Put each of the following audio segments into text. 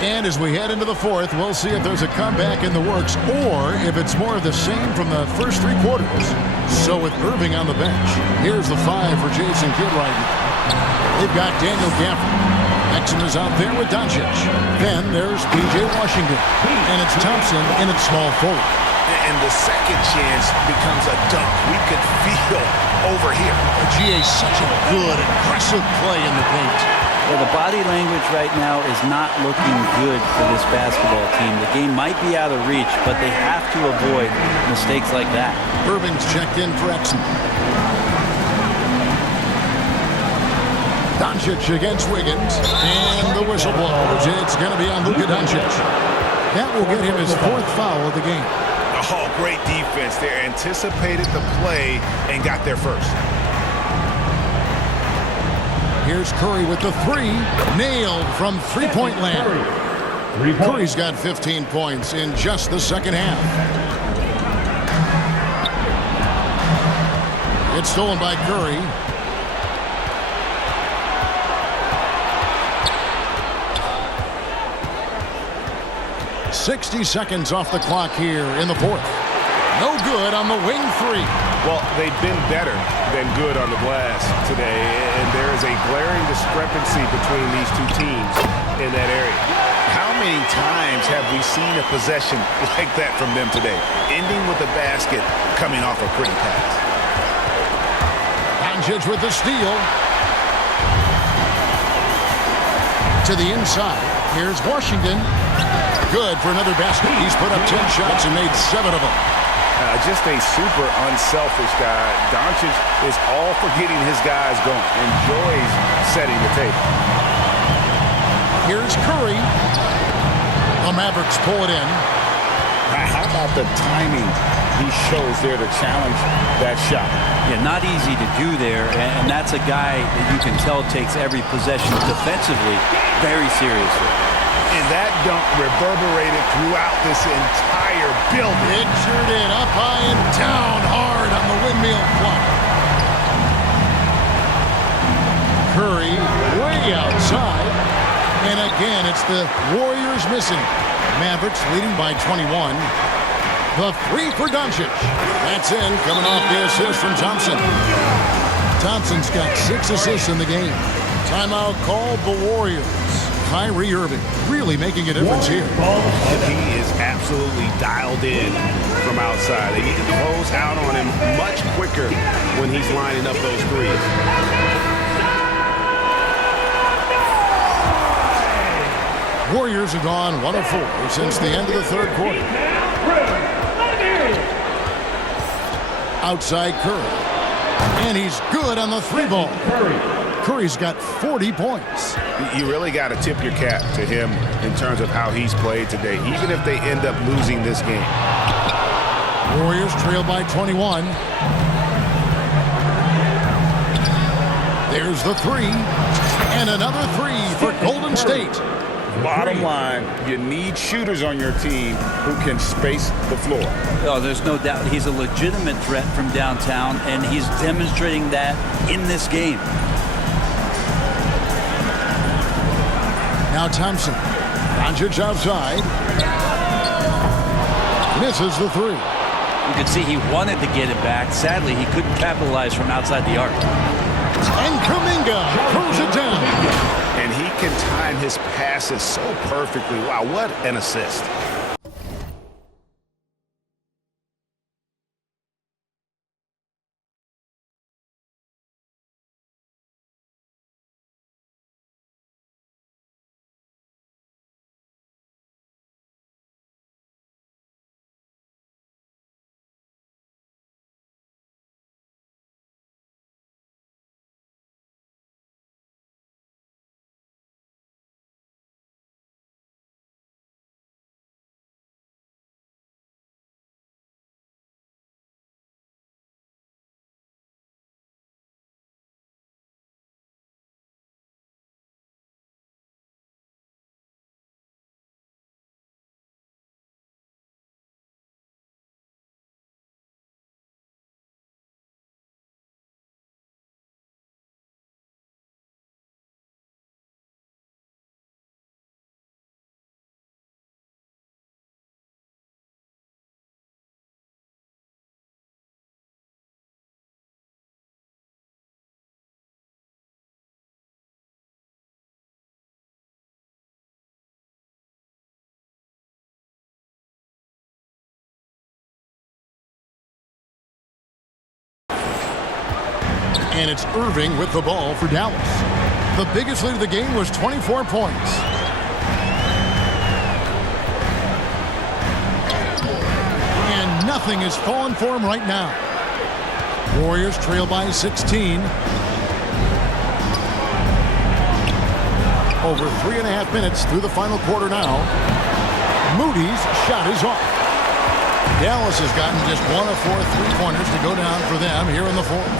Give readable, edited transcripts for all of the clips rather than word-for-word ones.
And as we head into the fourth, we'll see if there's a comeback in the works or if it's more of the same from the first three quarters. So with Irving on the bench, here's the 5 for Jason Kidd right now. They've got Daniel Gafford. Exum is out there with Doncic. Then there's P.J. Washington. And it's Thompson in its small forward. And the second chance becomes a dunk. We could feel over here. GA such a good, aggressive play in the paint. Well, the body language right now is not looking good for this basketball team. The game might be out of reach, but they have to avoid mistakes like that. Irving's checked in for Exum. Doncic against Wiggins, and the whistle blows. It's going to be on Luka Doncic. That will get him his 4th foul of the game. Oh, great defense there. Anticipated the play and got there first. Here's Curry with the 3. Nailed from three-point land. Curry's got 15 points in just the second half. It's stolen by Curry. 60 seconds off the clock here in the fourth. No good on the wing 3. Well, they've been better than good on the glass today, and there is a glaring discrepancy between these two teams in that area. How many times have we seen a possession like that from them today, ending with a basket coming off a pretty pass? Doncic with the steal. To the inside. Here's Washington. Good for another basket. He's put up 10 shots and made 7 of them. Just a super unselfish guy. Doncic is all for getting his guys going. Enjoys setting the table. Here's Curry. The Mavericks pull it in. How about the timing he shows there to challenge that shot? Yeah, not easy to do there, and that's a guy that you can tell takes every possession defensively very seriously. And that dunk reverberated throughout this entire building. Pictured it up high and down hard on the windmill clock. Curry way outside. And again, it's the Warriors missing. Mavericks leading by 21. The 3 for Doncic. That's in, coming off the assist from Thompson. Thompson's got 6 assists in the game. Timeout called the Warriors. Kyrie Irving really making a difference here. He is absolutely dialed in from outside. They need to close out on him much quicker when he's lining up those threes. Warriors have gone 1 of 4 since the end of the third quarter. Outside Curry. And he's good on the 3 ball. Curry's got 40 points. You really got to tip your cap to him in terms of how he's played today, even if they end up losing this game. Warriors trail by 21. There's the 3. And another 3 for Golden State. Bottom line, you need shooters on your team who can space the floor. Oh, there's no doubt he's a legitimate threat from downtown, and he's demonstrating that in this game. Now Thompson. Doncic outside. Misses the 3. You could see he wanted to get it back. Sadly, he couldn't capitalize from outside the arc. And Kuminga throws it down. And he can time his passes so perfectly. Wow, what an assist. And it's Irving with the ball for Dallas. The biggest lead of the game was 24 points. And nothing is falling for him right now. Warriors trail by 16. Over 3.5 minutes through the final quarter now. Moody's shot is off. Dallas has gotten just 1 of 4 3-pointers to go down for them here in the fourth.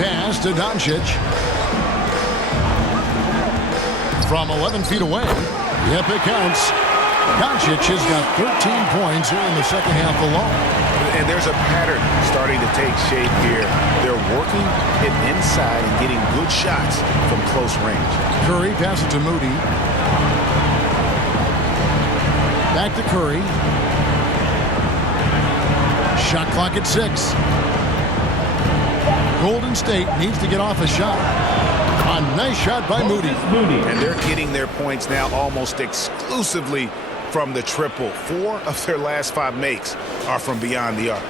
Pass to Doncic. From 11 feet away. Yep, it counts. Doncic has got 13 points here in the second half alone. And there's a pattern starting to take shape here. They're working it inside and getting good shots from close range. Curry passes to Moody. Back to Curry. Shot clock at 6. Golden State needs to get off a shot. A nice shot by Moody. And they're getting their points now almost exclusively from the triple. 4 of their last 5 makes are from beyond the arc.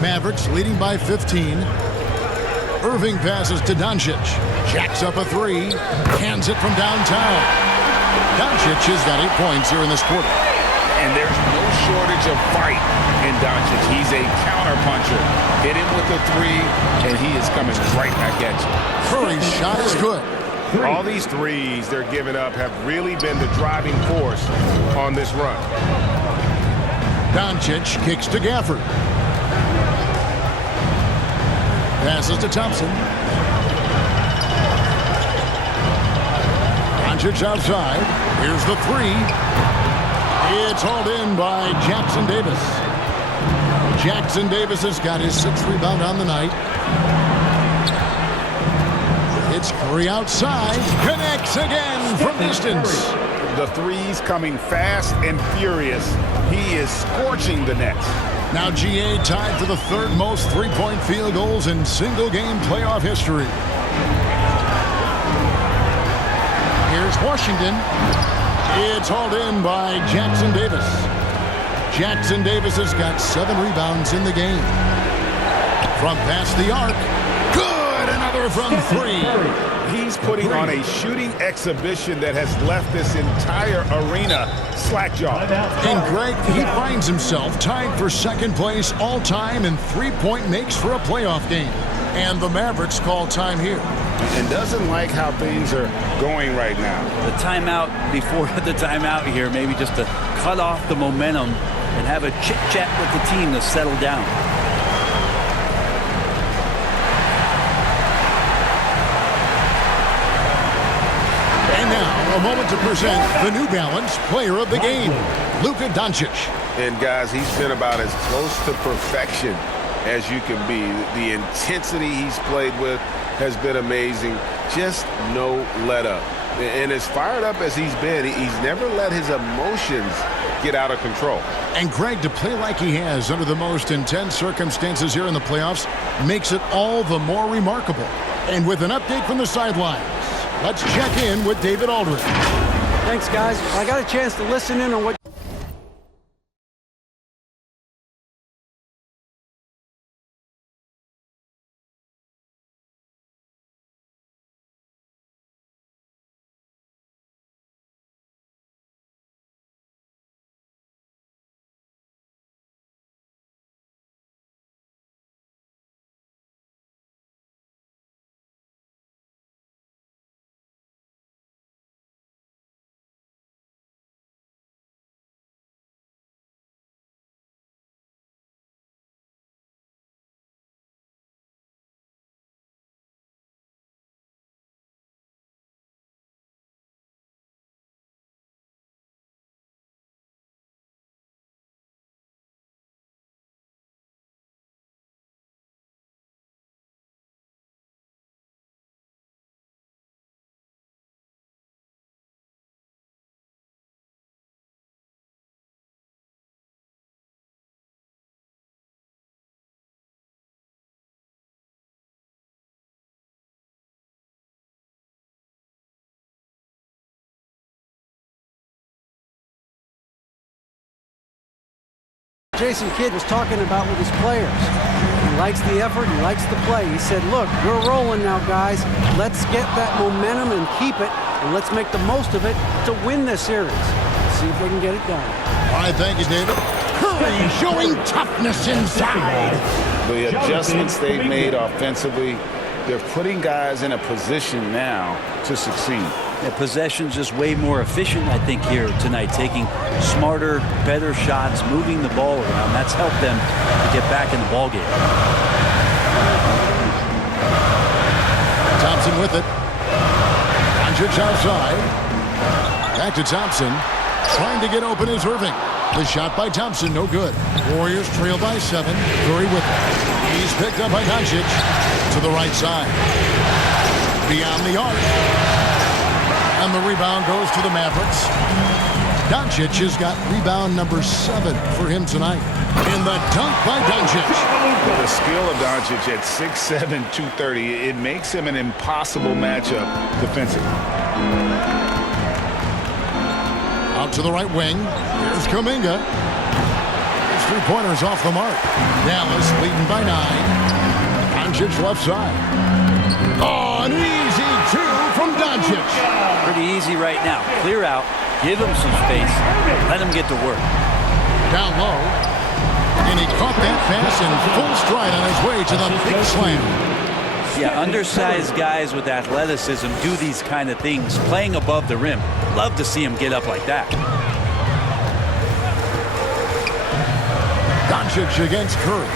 Mavericks leading by 15. Irving passes to Doncic. Jacks up a 3. Hands it from downtown. Doncic has got 8 points here in this quarter. And there's no shortage of fight in Doncic. He's a counterpuncher. Hit him with the 3, and he is coming right back at you. Curry's shot is good. All these threes they're giving up have really been the driving force on this run. Doncic kicks to Gafford. Passes to Thompson. Doncic outside. Here's the 3. It's hauled in by Jackson Davis. Jackson Davis has got his 6th rebound on the night. It's Curry outside. Connects again from distance. The 3's coming fast and furious. He is scorching the nets. Now GA tied for the 3rd most 3-point field goals in single-game playoff history. Here's Washington. It's hauled in by Jackson Davis. Jackson Davis has got 7 rebounds in the game. From past the arc. Good! Another from 3. He's putting on a shooting exhibition that has left this entire arena slack-jawed. And Greg, he finds himself tied for 2nd place all-time in 3-point makes for a playoff game. And the Mavericks call time here. And doesn't like how things are going right now. The timeout before the timeout here, maybe just to cut off the momentum and have a chit-chat with the team to settle down. And now, a moment to present the New Balance Player of the Game, Luka Doncic. And guys, he's been about as close to perfection as you can be. The intensity he's played with has been amazing. Just no let up. And as fired up as he's been, he's never let his emotions get out of control. And Greg, to play like he has under the most intense circumstances here in the playoffs makes it all the more remarkable. And with an update from the sidelines, let's check in with David Aldridge. Thanks, guys. I got a chance to listen in on what Jason Kidd was talking about with his players. He likes the effort. He likes the play. He said, look, we're rolling now, guys. Let's get that momentum and keep it, and let's make the most of it to win this series. See if they can get it done. All right, thank you, David. Curry showing toughness inside. The adjustments they've made offensively, they're putting guys in a position now to succeed. The possession's just way more efficient, I think, here tonight, taking smarter, better shots, moving the ball around. That's helped them to get back in the ball game. Thompson with it. Doncic outside. Back to Thompson. Trying to get open is Irving. The shot by Thompson, no good. Warriors trail by 7. Curry with it. He's picked up by Doncic to the right side. Beyond the arc. And the rebound goes to the Mavericks. Doncic has got rebound number 7 for him tonight. In the dunk by Doncic. The skill of Doncic at 6'7", 230, it makes him an impossible matchup defensively. Out to the right wing. Here's Kuminga. His three-pointers off the mark. Dallas leading by 9. Doncic left side. Oh, an easy 2 from Doncic. Pretty easy right now. Clear out, give him some space, let him get to work. Down low. And he caught that pass in full stride on his way to the big slam. Yeah, undersized guys with athleticism do these kind of things, playing above the rim. Love to see him get up like that. Doncic against Curry.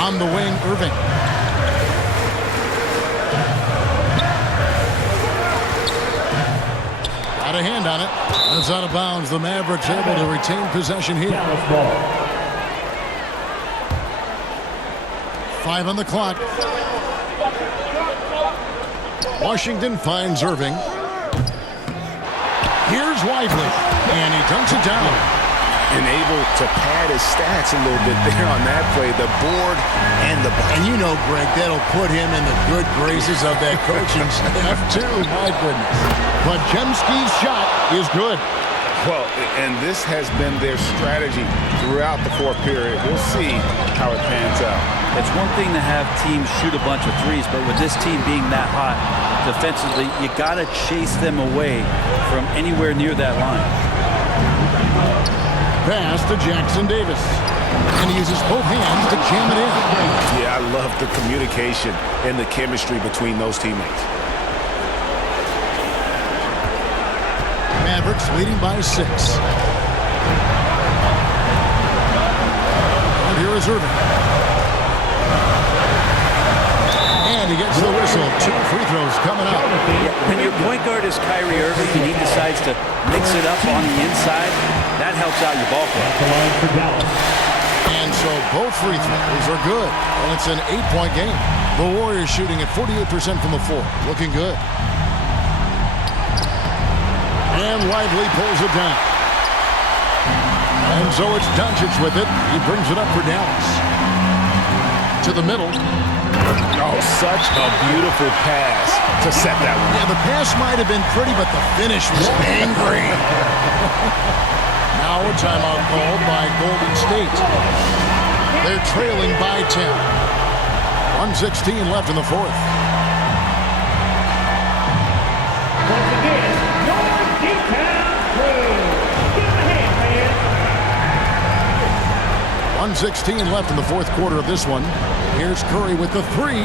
On the wing, Irving. Got a hand on it. It's out of bounds. The Mavericks able to retain possession here. 5 on the clock. Washington finds Irving. Here's Lively, and he dunks it down. And able to pad his stats a little bit there on that play. The board and the bucket. And you know, Greg, that'll put him in the good graces of that coaching staff, too. My goodness. But Jemski's shot is good. Well, and this has been their strategy throughout the fourth period. We'll see how it pans out. It's one thing to have teams shoot a bunch of threes, but with this team being that hot defensively, you got to chase them away from anywhere near that line. Pass to Jackson Davis. And he uses both hands to jam it in. Yeah, I love the communication and the chemistry between those teammates. Mavericks leading by 6. And here is Irving. And he gets the whistle. 2 free throws coming up. Yeah, when your point guard is Kyrie Irving and he decides to mix it up on the inside, that helps out your ball club. And so both free throws are good. And it's an 8-point game. The Warriors shooting at 48% from the floor. Looking good. And Lively pulls it down. And so it's Doncic with it. He brings it up for Dallas. To the middle. Oh, such a beautiful pass to set that one. Yeah, the pass might have been pretty, but the finish was angry. Now a timeout called by Golden State. They're trailing by 10. 1:16 left in the fourth. Once again, your D-Town crew. Give them a hand, man. 1:16 left in the fourth quarter of this one. Here's Curry with the 3.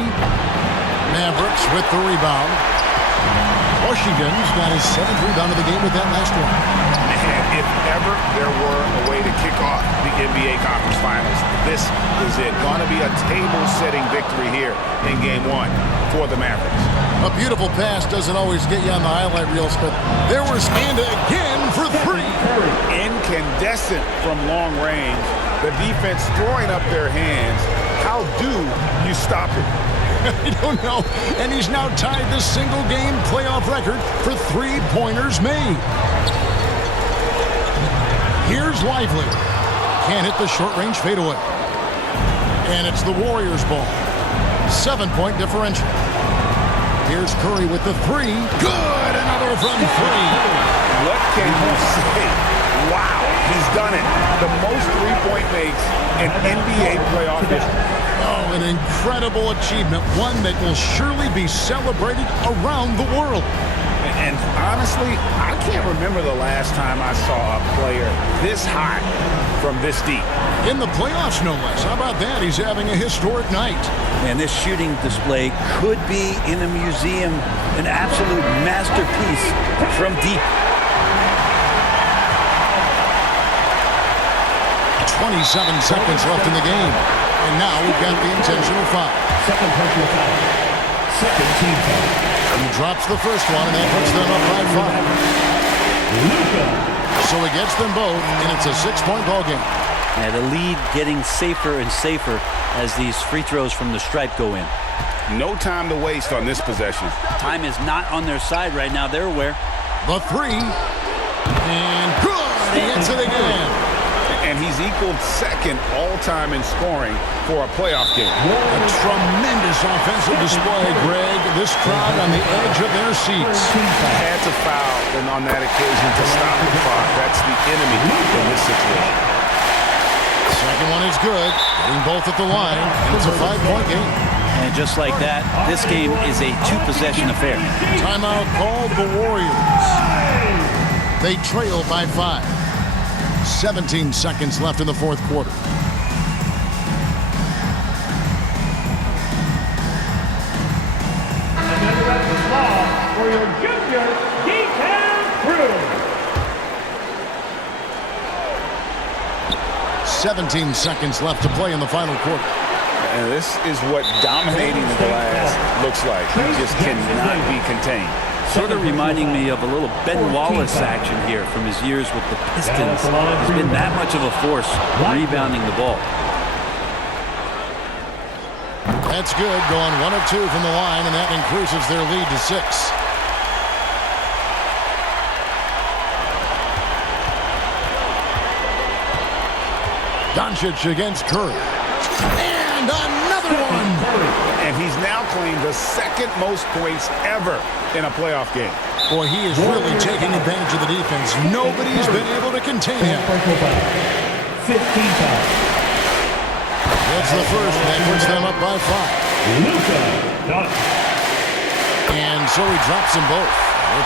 Mavericks with the rebound. Washington's got his 7th rebound of the game with that last one. Man, if ever there were a way to kick off the NBA Conference Finals, this is it. Going to be a table-setting victory here in Game 1 for the Mavericks. A beautiful pass doesn't always get you on the highlight reels, but there was Skanda again for 3. Incandescent from long range. The defense throwing up their hands. How do you stop it? I don't know. And he's now tied the single-game playoff record for 3-pointers made. Here's Lively. Can't hit the short-range fadeaway. And it's the Warriors' ball. 7-point differential. Here's Curry with the 3. Good! Another from 3. What can you say? Wow. He's done it. The most three-point makes in NBA playoff history. Oh, an incredible achievement, one that will surely be celebrated around the world. And honestly, I can't remember the last time I saw a player this hot from this deep. In the playoffs, no less. How about that? He's having a historic night. And this shooting display could be in a museum, an absolute masterpiece from deep. 27 seconds left in the game. And now we've got the intentional foul. Second personal foul. Second team foul. He drops the first one, and that puts them up by 5. So he gets them both, and it's a 6-point ball game. And the lead getting safer and safer as these free throws from the stripe go in. No time to waste on this possession. Time is not on their side right now. They're aware. The three. And good. He hits it again. And he's equaled second all-time in scoring for a playoff game. A tremendous offensive display, Greg. This crowd on the edge of their seats. Had to foul and on that occasion to stop the clock. That's the enemy in this situation. Second one is good. Getting both at the line. And it's a 5-point game. And just like that, this game is a two-possession affair. Timeout called the Warriors. They trail by 5. 17 seconds left in the fourth quarter. Another reference ball for your junior D-Town crew. 17 seconds left to play in the final quarter. And this is what dominating the glass looks like. He just cannot be contained. Sort of reminding me of a little Ben Wallace action here from his years with the Pistons. He's been that much of a force rebounding the ball. That's good, going 1 of 2 from the line, and that increases their lead to 6. Doncic against Curry. And another one! And he's now claimed the second most points ever in a playoff game. Boy, he is really taking advantage of the defense. Nobody's been able to contain him. 15 foul. That's the first. That puts them up by 5. Luka Doncic. And so he drops them both.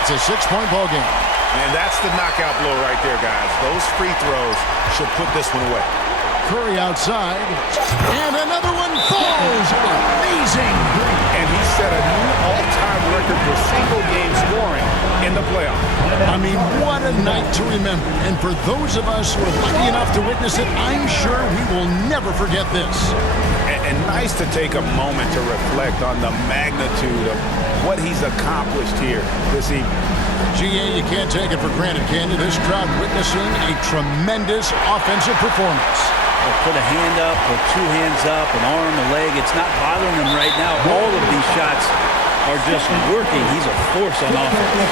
It's a 6-point ball game. And that's the knockout blow right there, guys. Those free throws should put this one away. Curry outside. And another one falls. Amazing. And he set a new all-time record for single-game scoring in the playoffs. I mean, what a night to remember. And for those of us who are lucky enough to witness it, I'm sure we will never forget this. And nice to take a moment to reflect on the magnitude of what he's accomplished here this evening. GA, you can't take it for granted, can you? This crowd witnessing a tremendous offensive performance. Put a hand up, put 2 hands up, an arm, a leg. It's not bothering him right now. All of these shots are just working. He's a force on offense.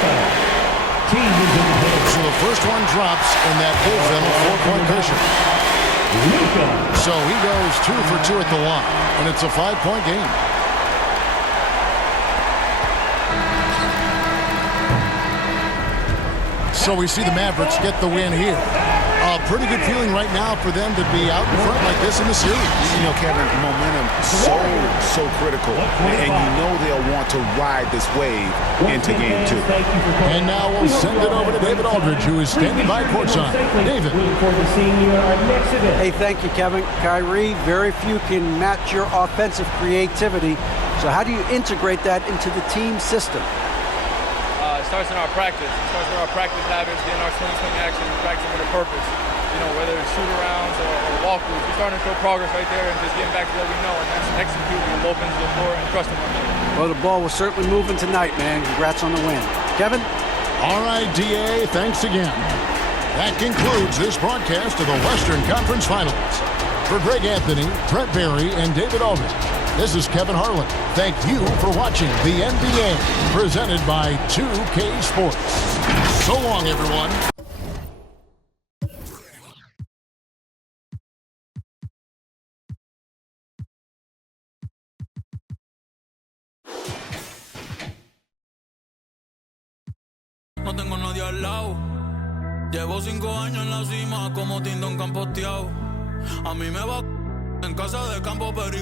So the first one drops, and that gives them a 4-point cushion. So he goes 2 for 2 at the line, and it's a 5-point game. So we see the Mavericks get the win here. A pretty good feeling right now for them to be out in front like this in the series. You know, Kevin, momentum so critical. And you know they'll want to ride this wave into game 2. And now we'll send it over to David Aldridge, who is standing by courtside. David. Hey, thank you, Kevin. Kyrie, very few can match your offensive creativity. So how do you integrate that into the team system? It starts in our practice. It starts with our practice habits, getting our swing action, practicing with a purpose. You know, whether it's shoot-arounds or walkthroughs, we're starting to show progress right there and just getting back to what we know, and that's executing on both ends of the floor and trusting one another. Well, the ball was certainly moving tonight, man. Congrats on the win. Kevin? All right, DA, thanks again. That concludes this broadcast of the Western Conference Finals. For Greg Anthony, Brett Barry, and David Aldridge, this is Kevin Harlan. Thank you for watching the NBA, presented by 2K Sports. So long, everyone. No tengo nadie al lado. Llevo 5 años en la cima como Tindón camposteado. A mí me va en casa de campo, pero